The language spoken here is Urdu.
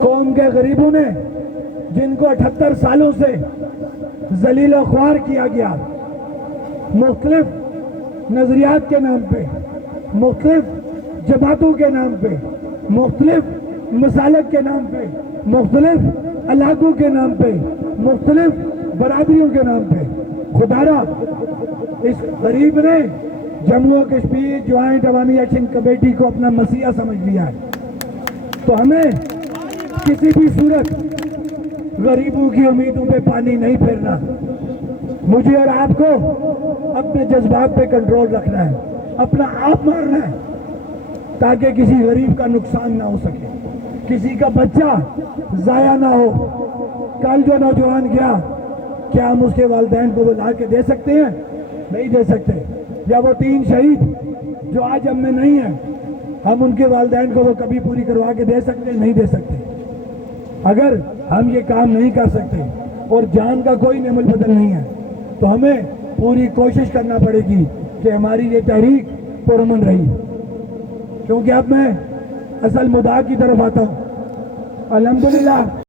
قوم کے غریبوں نے جن کو 78 سالوں سے ذلیل و خوار کیا گیا، مختلف نظریات کے نام پہ، مختلف جماعتوں کے نام پہ، مختلف مسالک کے نام پہ، مختلف علاقوں کے نام پہ، مختلف برادریوں کے نام پہ، خدارا اس غریب نے جموں و کشمیر جوائنٹ عوامی ایکشن کمیٹی کو اپنا مسیحا سمجھ لیا ہے۔ تو ہمیں کسی بھی صورت غریبوں کی امیدوں پہ پانی نہیں پھیرنا۔ مجھے اور آپ کو اپنے جذبات پہ کنٹرول رکھنا ہے، اپنا آپ مارنا ہے تاکہ کسی غریب کا نقصان نہ ہو سکے، کسی کا بچہ ضائع نہ ہو۔ کل جو نوجوان گیا، کیا ہم اس کے والدین کو وہ لا کے دے سکتے ہیں؟ نہیں دے سکتے۔ یا وہ 3 شہید جو آج ہم میں نہیں ہیں، ہم ان کے والدین کو وہ کبھی پوری کروا کے دے سکتے؟ نہیں دے سکتے۔ اگر ہم یہ کام نہیں کر سکتے اور جان کا کوئی نعمت بدل نہیں ہے تو ہمیں پوری کوشش کرنا پڑے گی کہ ہماری یہ تحریک پرامن رہی، کیونکہ اب میں اصل مدعا کی طرف آتا ہوں۔ الحمدللہ